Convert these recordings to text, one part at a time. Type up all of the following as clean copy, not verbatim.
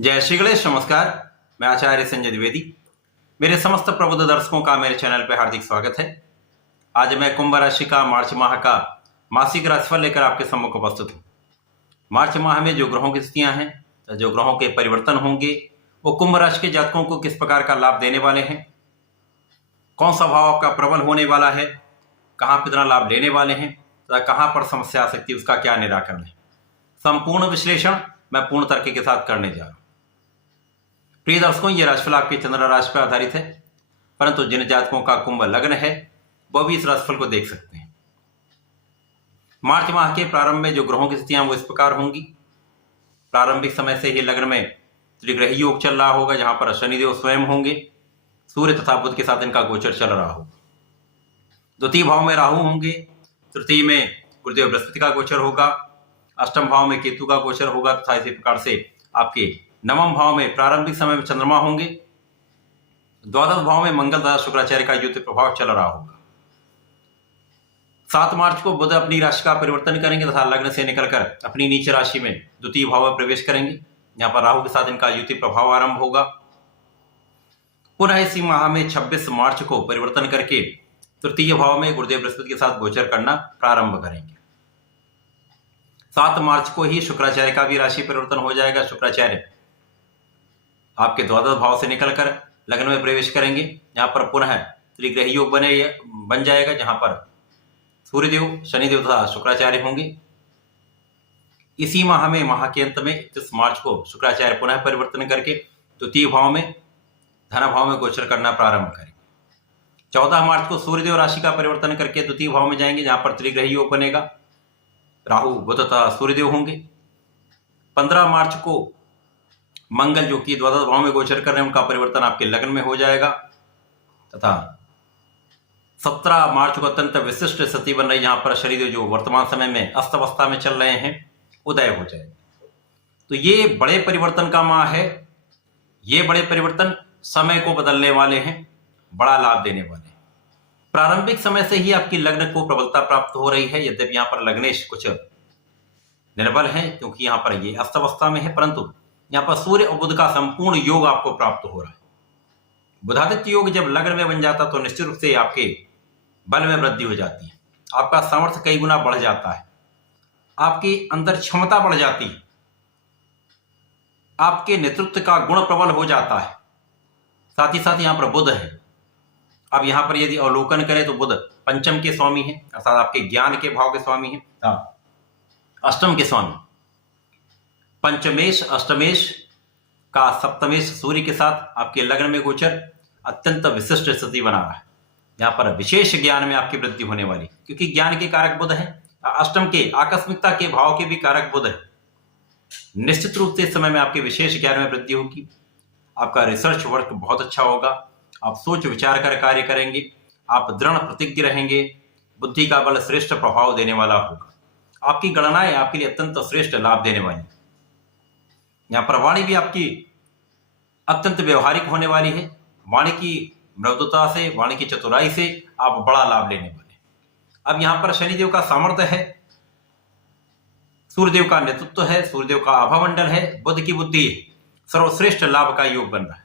जय श्री गणेश। नमस्कार, मैं आचार्य संजय द्विवेदी। मेरे समस्त प्रबुद्ध दर्शकों का मेरे चैनल पर हार्दिक स्वागत है। आज मैं कुंभ राशि का मार्च माह का मासिक राशिफल लेकर आपके सम्मुख उपस्थित हूँ। मार्च माह में जो ग्रहों की स्थितियां हैं, जो ग्रहों के परिवर्तन होंगे, वो कुंभ राशि के जातकों को किस प्रकार का लाभ देने वाले हैं, कौन सा भाव आपका प्रबल होने वाला है, कहाँ पर इतना लाभ लेने वाले हैं तथा कहाँ पर समस्या आ सकती है, उसका क्या निराकरण है, संपूर्ण विश्लेषण मैं पूर्ण तर्क के साथ करने जा रहा हूँ। प्रिय दर्शकों, ये राशिफल आपके चंद्र राशि पर आधारित है, परंतु जिन जातकों का कुंभ लग्न है वह भी इस राशिफल को देख सकते हैं। मार्च माह के प्रारंभ में जो ग्रहों की स्थितियां वो इस प्रकार होंगी। प्रारंभिक समय से ही लग्न में त्रिग्रही योग चल रहा होगा, जहां पर शनिदेव स्वयं होंगे, सूर्य तथा बुध के साथ इनका गोचर चल रहा होगा। द्वितीय भाव में राहु होंगे, तृतीय में गुरुदेव बृहस्पति का गोचर होगा, अष्टम भाव में केतु का गोचर होगा तथा इसी प्रकार से आपके नवम भाव में प्रारंभिक समय में चंद्रमा होंगे, द्वादश भाव में मंगल तथा शुक्राचार्य का युति प्रभाव चल रहा होगा। 7 मार्च को बुध अपनी राशि का परिवर्तन करेंगे तथा लग्न से निकलकर अपनी नीच राशि में द्वितीय भाव में प्रवेश करेंगे, जहां पर राहु के साथ इनका युति प्रभाव आरंभ होगा। पुनः इसी माह में 26 मार्च को परिवर्तन करके तृतीय भाव में गुरुदेव बृहस्पति के साथ गोचर करना प्रारंभ करेंगे। 7 मार्च को ही शुक्राचार्य का भी राशि परिवर्तन हो जाएगा। शुक्राचार्य आपके द्वादश भाव से निकलकर लग्न में प्रवेश करेंगे, जहां पर पुनः त्रिग्रही योग बन जाएगा, जहां पर सूर्यदेव, शनिदेव तथा शुक्राचार्य होंगे। इसी माह में, माह के अंत में 31 मार्च को शुक्राचार्य पुनः परिवर्तन करके द्वितीय भाव में, धन भाव में गोचर करना प्रारंभ करेंगे। 14 मार्च को सूर्यदेव राशि का परिवर्तन करके द्वितीय भाव में जाएंगे, जहां पर त्रिग्रही योग बनेगा, राहु, बुध तथा सूर्यदेव होंगे। 15 मार्च को मंगल, जो कि द्वादश भाव में गोचर कर रहे हैं, उनका परिवर्तन आपके लग्न में हो जाएगा तथा 17 मार्च को अत्यंत विशिष्ट स्थिति बन रही, जहां पर शनिदेव, जो वर्तमान समय में अस्त अवस्था में चल रहे हैं, उदय हो जाएगा। तो ये बड़े परिवर्तन का माह है। ये बड़े परिवर्तन समय को बदलने वाले हैं, बड़ा लाभ देने वाले हैं। प्रारंभिक समय से ही आपकी लग्न को प्रबलता प्राप्त हो रही है, यद्यपि यहाँ पर लग्नेश कुछ निर्बल है क्योंकि यहाँ पर ये अस्त अवस्था में है, परंतु यहाँ पर सूर्य और बुध का संपूर्ण योग आपको प्राप्त हो रहा है। बुधादित्य योग जब लग्न में बन जाता तो निश्चित रूप से आपके बल में वृद्धि हो जाती है, आपका सामर्थ्य कई गुना बढ़ जाता है, आपकी अंदर क्षमता बढ़ जाती है, आपके नेतृत्व का गुण प्रबल हो जाता है। साथ ही साथ यहाँ पर बुध है। अब यहाँ पर यदि अवलोकन करें तो बुध पंचम के स्वामी है, अर्थात आपके ज्ञान के भाव के स्वामी है, अष्टम के स्वामी। पंचमेश, अष्टमेश का सप्तमेश सूर्य के साथ आपके लग्न में गोचर अत्यंत विशिष्ट स्थिति बना रहा है। यहाँ पर विशेष ज्ञान में आपकी वृद्धि होने वाली, क्योंकि ज्ञान के कारक बुध है, अष्टम के आकस्मिकता के भाव के भी कारक बुध है। निश्चित रूप से इस समय में आपके विशेष ज्ञान में वृद्धि होगी। आपका रिसर्च वर्क बहुत अच्छा होगा, आप सोच विचार कर कार्य करेंगे, आप दृढ़ प्रतिज्ञ रहेंगे, बुद्धि का बल श्रेष्ठ प्रभाव देने वाला होगा। आपकी गणनाएं आपके लिए अत्यंत श्रेष्ठ लाभ देने वाली। यहाँ पर वाणी भी आपकी अत्यंत व्यवहारिक होने वाली है। वाणी की मृदुता से, वाणी की चतुराई से आप बड़ा लाभ लेने वाले। अब यहाँ पर शनिदेव का सामर्थ्य है, सूर्यदेव का नेतृत्व है, सूर्यदेव का आभामंडल है, बुध की बुद्धि है, सर्वश्रेष्ठ लाभ का योग बन रहा है।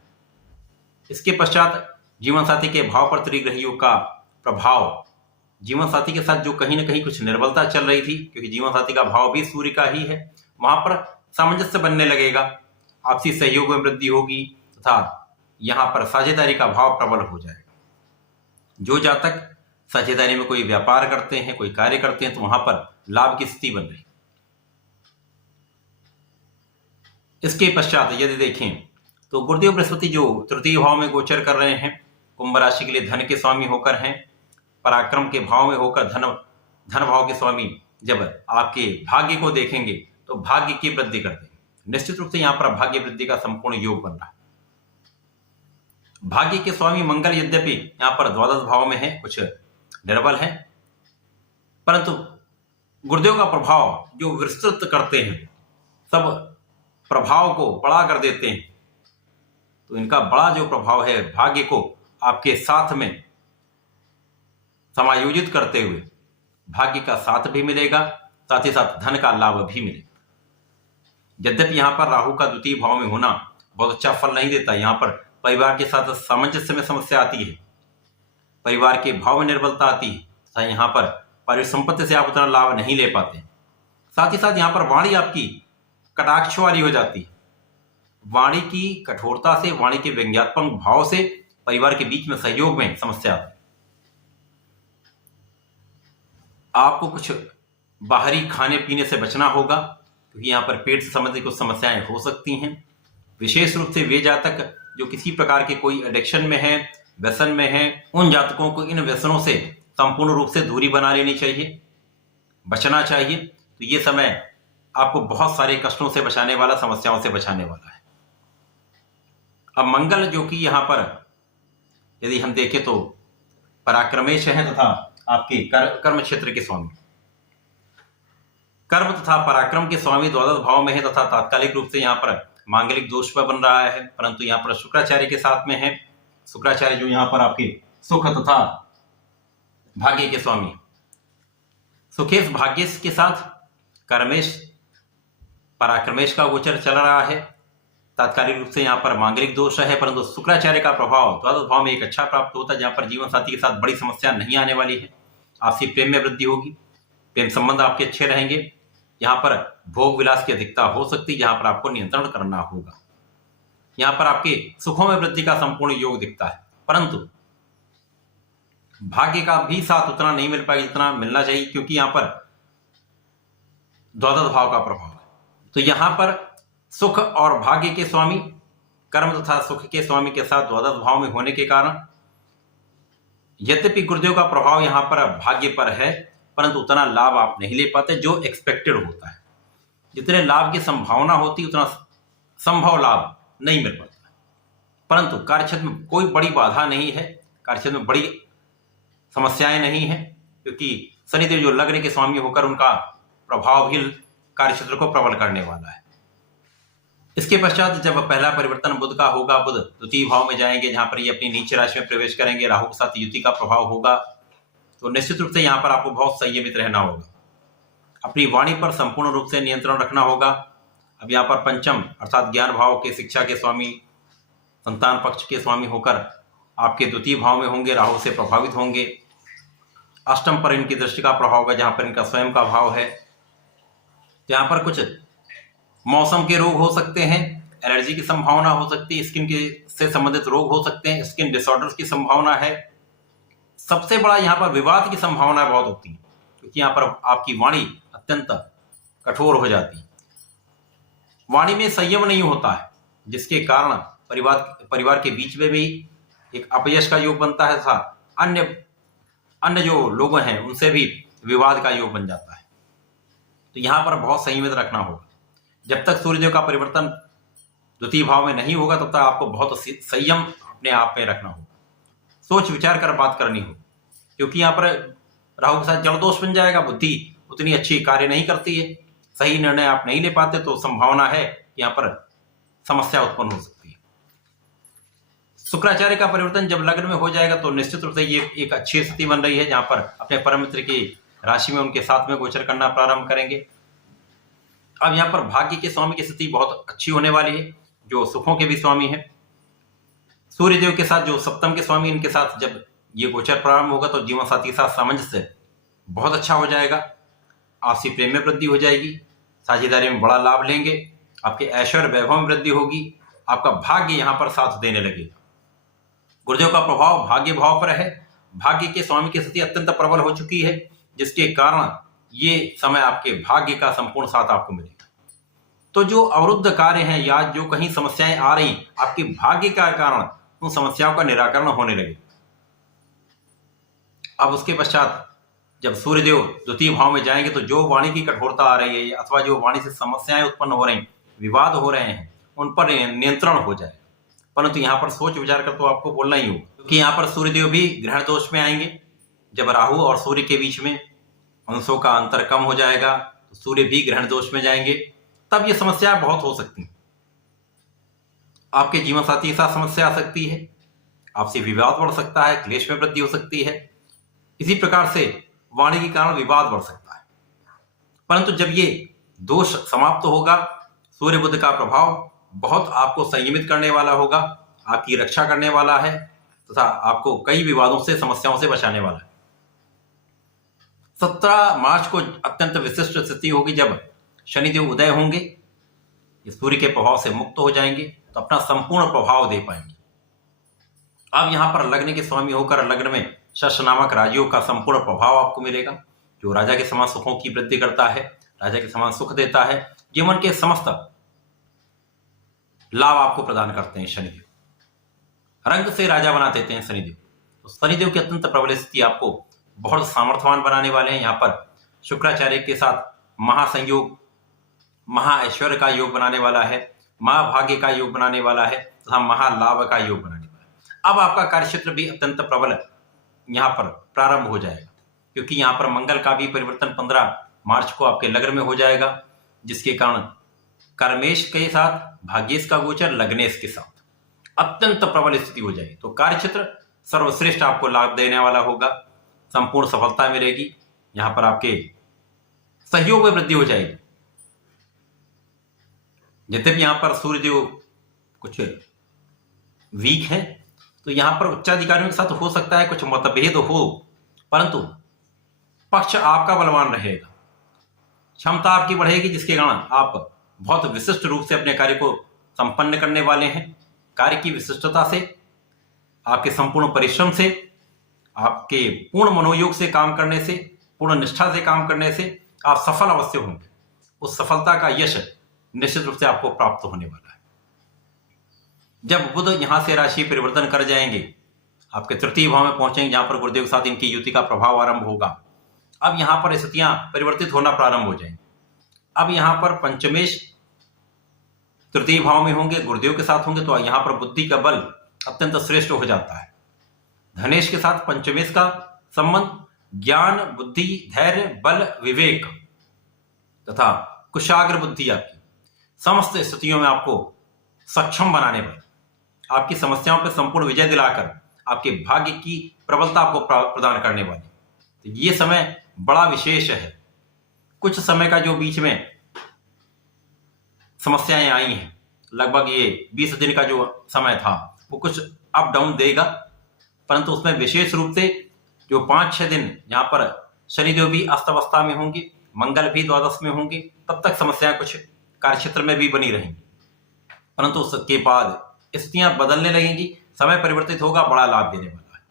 इसके पश्चात जीवन साथी के भाव पर त्रिग्रही योग का प्रभाव, जीवन साथी के साथ जो कहीं ना कहीं कुछ निर्बलता चल रही थी, क्योंकि जीवन साथी का भाव भी सूर्य का ही है, वहां पर सामंजस्य बनने लगेगा, आपसी सहयोग में वृद्धि होगी तथा यहां पर साझेदारी का भाव प्रबल हो जाएगा। जो जातक साझेदारी में कोई व्यापार करते हैं, कोई कार्य करते हैं, तो वहां पर लाभ की स्थिति बन रही। इसके पश्चात यदि देखें तो गुरुदेव बृहस्पति जो तृतीय भाव में गोचर कर रहे हैं, कुंभ राशि के लिए धन के स्वामी होकर हैं, पराक्रम के भाव में होकर धन भाव के स्वामी जब आपके भाग्य को देखेंगे तो भाग्य की वृद्धि कर देंगे। निश्चित रूप से यहाँ पर भाग्य वृद्धि का संपूर्ण योग बन रहा है। भाग्य के स्वामी मंगल यद्यपि यहाँ पर द्वादश भाव में है, कुछ निर्बल है, परंतु गुरुदेव का प्रभाव जो विस्तृत करते हैं, सब प्रभाव को बड़ा कर देते हैं, तो इनका बड़ा जो प्रभाव है भाग्य को आपके साथ में समायोजित करते हुए भाग्य का साथ भी मिलेगा, साथ ही साथ धन का लाभ भी मिलेगा। यद्यपि यहाँ पर राहु का द्वितीय भाव में होना बहुत अच्छा फल नहीं देता। यहाँ पर परिवार के साथ सामंजस्य में समस्या आती है, परिवार के भाव में निर्बलता आती है तथा यहाँ पर परिसंपत्ति से आप उतना लाभ नहीं ले पाते। साथ ही साथ यहाँ पर वाणी आपकी कटाक्ष वाली हो जाती है। वाणी की कठोरता से, वाणी के व्यंग्यात्मक भाव से परिवार के बीच में सहयोग में समस्या आती है। आपको कुछ बाहरी खाने पीने से बचना होगा क्योंकि यहाँ पर पेट से संबंधित कुछ समस्याएं हो सकती हैं। विशेष रूप से वे जातक जो किसी प्रकार के कोई एडिक्शन में है, व्यसन में है, उन जातकों को इन व्यसनों से संपूर्ण रूप से दूरी बना लेनी चाहिए, बचना चाहिए। तो ये समय आपको बहुत सारे कष्टों से बचाने वाला, समस्याओं से बचाने वाला है। अब मंगल जो कि यहाँ पर यदि हम देखें तो पराक्रमेश है तथा आपके कर्म क्षेत्र के स्वामी, कर्म तथा पराक्रम के स्वामी द्वादश भाव में है तथा तात्कालिक रूप से यहाँ पर मांगलिक दोष पर बन रहा है, परंतु यहाँ पर शुक्राचार्य के साथ में है। शुक्राचार्य जो यहाँ पर आपके सुख तथा भाग्य के स्वामी, सुखेश भाग्येश के साथ कर्मेश पराक्रमेश का गोचर चल रहा है। तात्कालिक रूप से यहाँ पर मांगलिक दोष है, परंतु शुक्राचार्य का प्रभाव द्वादश भाव में एक अच्छा प्राप्त होता है, जहाँ पर जीवन साथी के साथ बड़ी समस्या नहीं आने वाली है। आपसी प्रेम में वृद्धि होगी, प्रेम संबंध आपके अच्छे रहेंगे। यहाँ पर भोग विलास की अधिकता हो सकती है, जहाँ पर आपको नियंत्रण करना होगा। यहाँ पर आपके सुखों में वृद्धि का संपूर्ण योग दिखता है, परंतु भाग्य का भी साथ उतना नहीं मिल पाएगा जितना मिलना चाहिए, क्योंकि यहाँ पर द्वादश भाव का प्रभाव है। तो यहाँ पर सुख और भाग्य के स्वामी, कर्म तथा सुख के स्वामी के साथ द्वादश भाव में होने के कारण यद्यपि गुरुदेव का प्रभाव यहाँ पर भाग्य पर है, परंतु उतना लाभ आप नहीं ले पाते जो एक्सपेक्टेड होता है। जितने लाभ की संभावना होती उतना संभव लाभ नहीं मिल पाता। परंतु कार्यक्षेत्र में कोई बड़ी बाधा नहीं है, कार्यक्षेत्र में बड़ी समस्याएं नहीं है, क्योंकि शनिदेव जो लग्न के स्वामी होकर उनका प्रभाव भी कार्यक्षेत्र को प्रबल करने वाला है। इसके पश्चात जब पहला परिवर्तन बुध का होगा, बुध द्वितीय भाव में जाएंगे, जहां पर ये अपनी नीच राशि में प्रवेश करेंगे, राहु के साथ युति का प्रभाव होगा, तो निश्चित रूप से यहाँ पर आपको बहुत संयमित रहना होगा। अपनी वाणी पर संपूर्ण रूप से नियंत्रण रखना होगा। अब यहाँ पर पंचम अर्थात ज्ञान भाव के, शिक्षा के स्वामी, संतान पक्ष के स्वामी होकर आपके द्वितीय भाव में होंगे, राहु से प्रभावित होंगे। अष्टम पर इनकी दृष्टि का प्रभाव होगा, जहां पर इनका स्वयं का भाव है। यहाँ पर कुछ मौसम के रोग हो सकते हैं, एलर्जी की संभावना हो सकती है, स्किन के से संबंधित रोग हो सकते हैं, स्किन डिसऑर्डर्स की संभावना है। सबसे बड़ा यहाँ पर विवाद की संभावना बहुत होती है, क्योंकि यहाँ पर आपकी वाणी अत्यंत कठोर हो जाती है, वाणी में संयम नहीं होता है, जिसके कारण परिवार के बीच में भी एक अपयश का योग बनता है तथा अन्य जो लोग हैं उनसे भी विवाद का योग बन जाता है। तो यहाँ पर बहुत संयमित रखना होगा। जब तक सूर्यदेव का परिवर्तन द्वितीय भाव में नहीं होगा तब तक आपको बहुत संयम अपने आप में रखना होगा, सोच विचार कर बात करनी हो, क्योंकि यहाँ पर राहु के साथ जलदोष बन जाएगा, बुद्धि उतनी अच्छी कार्य नहीं करती है, सही निर्णय आप नहीं ले पाते, तो संभावना है यहाँ पर समस्या उत्पन्न हो सकती है। शुक्राचार्य का परिवर्तन जब लग्न में हो जाएगा तो निश्चित रूप से ये एक अच्छी स्थिति बन रही है, जहां पर अपने परम मित्र की राशि में उनके साथ में गोचर करना प्रारंभ करेंगे। अब यहाँ पर भाग्य के स्वामी की स्थिति बहुत अच्छी होने वाली है, जो सुखों के भी स्वामी है। सूर्यदेव के साथ जो सप्तम के स्वामी, इनके साथ जब ये गोचर प्रारंभ होगा तो जीवन साथी के साथ सामंजस्य बहुत अच्छा हो जाएगा, आपसी प्रेम में वृद्धि हो जाएगी, साझेदारी में बड़ा लाभ लेंगे, आपके ऐश्वर्य वैभव में वृद्धि होगी, आपका भाग्य यहाँ पर साथ देने लगेगा। गुरुदेव का प्रभाव भाग्य भाव पर है, भाग्य के स्वामी की स्थिति अत्यंत प्रबल हो चुकी है, जिसके कारण ये समय आपके भाग्य का संपूर्ण साथ आपको मिलेगा। तो जो अवरुद्ध कार्य हैं या जो कहीं समस्याएं आ रही, आपके भाग्य का कारण उन समस्याओं का निराकरण होने लगे। अब उसके पश्चात जब सूर्यदेव द्वितीय भाव में जाएंगे तो जो वाणी की कठोरता आ रही है अथवा जो वाणी से समस्याएं उत्पन्न हो रही, विवाद हो रहे हैं, उन पर नियंत्रण हो जाए। परंतु यहाँ पर सोच विचार कर तो आपको बोलना ही होगा, क्योंकि यहाँ पर सूर्यदेव भी ग्रहण दोष में आएंगे। जब राहु और सूर्य के बीच में अंशों का अंतर कम हो जाएगा तो सूर्य भी ग्रहण दोष में जाएंगे, तब ये समस्या बहुत हो सकती है। आपके जीवन साथी के साथ समस्या आ सकती है, आपसे विवाद बढ़ सकता है, क्लेश में वृद्धि हो सकती है। इसी प्रकार से वाणी के कारण विवाद बढ़ सकता है। परंतु जब ये दोष समाप्त होगा, सूर्य बुध का प्रभाव बहुत आपको संयमित करने वाला होगा, आपकी रक्षा करने वाला है तथा आपको कई विवादों से, समस्याओं से बचाने वाला है। 17 मार्च को अत्यंत विशिष्ट स्थिति होगी जब शनिदेव उदय होंगे, सूर्य के प्रभाव से मुक्त हो जाएंगे तो अपना संपूर्ण प्रभाव दे पाएंगे। अब यहां पर लग्न के स्वामी होकर लग्न में शश नामक राजयोग का संपूर्ण प्रभाव आपको मिलेगा, जो राजा के समान सुखों की वृद्धि करता है, राजा के समान सुख देता है, जीवन के समस्त लाभ आपको प्रदान करते हैं। शनिदेव रंग से राजा बना देते हैं शनिदेव। तो शनिदेव की अत्यंत प्रबल स्थिति आपको बहुत सामर्थ्यवान बनाने वाले हैं। यहाँ पर शुक्राचार्य के साथ महासंयोग, महाऐश्वर्य का योग बनाने वाला है, महाभाग्य का योग बनाने वाला है तथा महालाभ का योग बनाने वाला है। अब आपका कार्यक्षेत्र भी अत्यंत प्रबल यहाँ पर प्रारंभ हो जाएगा, क्योंकि यहाँ पर मंगल का भी परिवर्तन 15 मार्च को आपके लग्न में हो जाएगा, जिसके कारण कर्मेश के साथ भाग्येश का गोचर लग्नेश के साथ अत्यंत प्रबल स्थिति हो जाएगी। तो कार्यक्षेत्र सर्वश्रेष्ठ आपको लाभ देने वाला होगा, संपूर्ण सफलता मिलेगी, यहां पर आपके सहयोग में वृद्धि हो जाएगी। यद्यपि यहां पर सूर्यदेव कुछ वीक है, तो यहां पर उच्चाधिकारियों के साथ हो सकता है कुछ मतभेद हो, परंतु पक्ष आपका बलवान रहेगा, क्षमता आपकी बढ़ेगी, जिसके कारण आप बहुत विशिष्ट रूप से अपने कार्य को संपन्न करने वाले हैं। कार्य की विशिष्टता से, आपके संपूर्ण परिश्रम से, आपके पूर्ण मनोयोग से काम करने से, पूर्ण निष्ठा से काम करने से आप सफल अवश्य होंगे। उस सफलता का यश निश्चित रूप से आपको प्राप्त होने वाला है। जब बुध यहां से राशि परिवर्तन कर जाएंगे, आपके तृतीय भाव में पहुंचेंगे, जहां पर गुरुदेव के साथ इनकी युति का प्रभाव आरंभ होगा। अब यहां पर स्थितियां परिवर्तित होना प्रारंभ हो जाएंगी। अब यहां पर पंचमेश तृतीय भाव में होंगे, गुरुदेव के साथ होंगे, तो यहां पर बुद्धि का बल अत्यंत श्रेष्ठ हो जाता है। धनेश के साथ पंचमेश का संबंध ज्ञान, बुद्धि, धैर्य, बल, विवेक तथा कुशाग्र बुद्धि आपकी समस्त स्थितियों में आपको सक्षम बनाने पर, आपकी समस्याओं पर संपूर्ण विजय दिलाकर आपके भाग्य की प्रबलता आपको प्रदान करने वाली। तो ये समय बड़ा विशेष है। कुछ समय का जो बीच में समस्याएं आई हैं, लगभग ये 20 दिन का जो समय था, वो कुछ अप डाउन देगा, परंतु उसमें विशेष रूप से जो 5-6 दिन यहाँ पर शनिदेव भी अस्त अवस्था में होंगे, मंगल भी द्वादश में होंगे, तब तक समस्याएं कुछ कार्यक्षेत्र में भी बनी रहेंगी, परंतु उसके बाद स्थितियां बदलने लगेंगी, समय परिवर्तित होगा, बड़ा लाभ देने वाला है।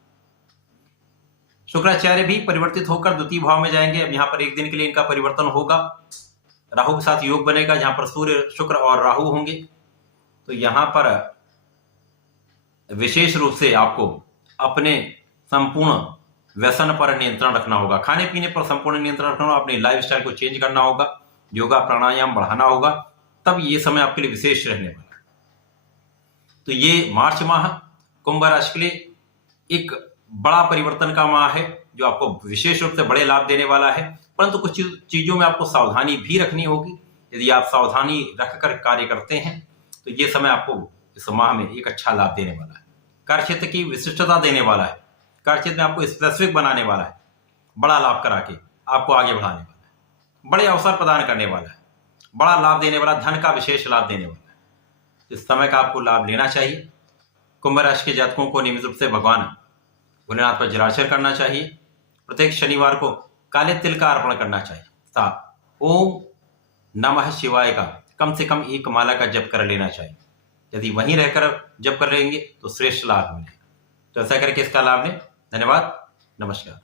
शुक्राचार्य भी परिवर्तित होकर द्वितीय भाव में जाएंगे। अब यहाँ पर एक दिन के लिए इनका परिवर्तन होगा, राहु के साथ योग बनेगा, जहां पर सूर्य, शुक्र और राहु होंगे। तो यहां पर विशेष रूप से आपको अपने संपूर्ण व्यसन पर नियंत्रण रखना होगा, खाने पीने पर संपूर्ण नियंत्रण रखना होगा, अपनी लाइफस्टाइल को चेंज करना होगा, योगा प्राणायाम बढ़ाना होगा, तब ये समय आपके लिए विशेष रहने वाला है। तो ये मार्च माह कुंभ राशि के लिए एक बड़ा परिवर्तन का माह है, जो आपको विशेष रूप से बड़े लाभ देने वाला है, परंतु कुछ चीजों में आपको सावधानी भी रखनी होगी। यदि आप सावधानी रखकर कार्य करते हैं तो ये समय आपको इस माह में एक अच्छा लाभ देने वाला है, कार्यक्षेत्र की विशिष्टता देने वाला है, कार्यक्षेत्र में आपको स्पेसिफिक बनाने वाला है, बड़ा लाभ करा के आपको आगे बढ़ाने वाला है, बड़े अवसर प्रदान करने वाला है, बड़ा लाभ देने वाला, धन का विशेष लाभ देने वाला है। इस समय का आपको लाभ लेना चाहिए। कुंभ राशि के जातकों को नियमित रूप से भगवान भोलेनाथ पर जलार्चन करना चाहिए। प्रत्येक शनिवार को काले तिल का अर्पण करना चाहिए तथा ओम नमः शिवाय का कम से कम 1 माला का जप कर लेना चाहिए। यदि वहीं रहकर जप कर लेंगे तो श्रेष्ठ लाभ मिलेगा। तो ऐसा करके इसका लाभ लें। धन्यवाद, नमस्कार।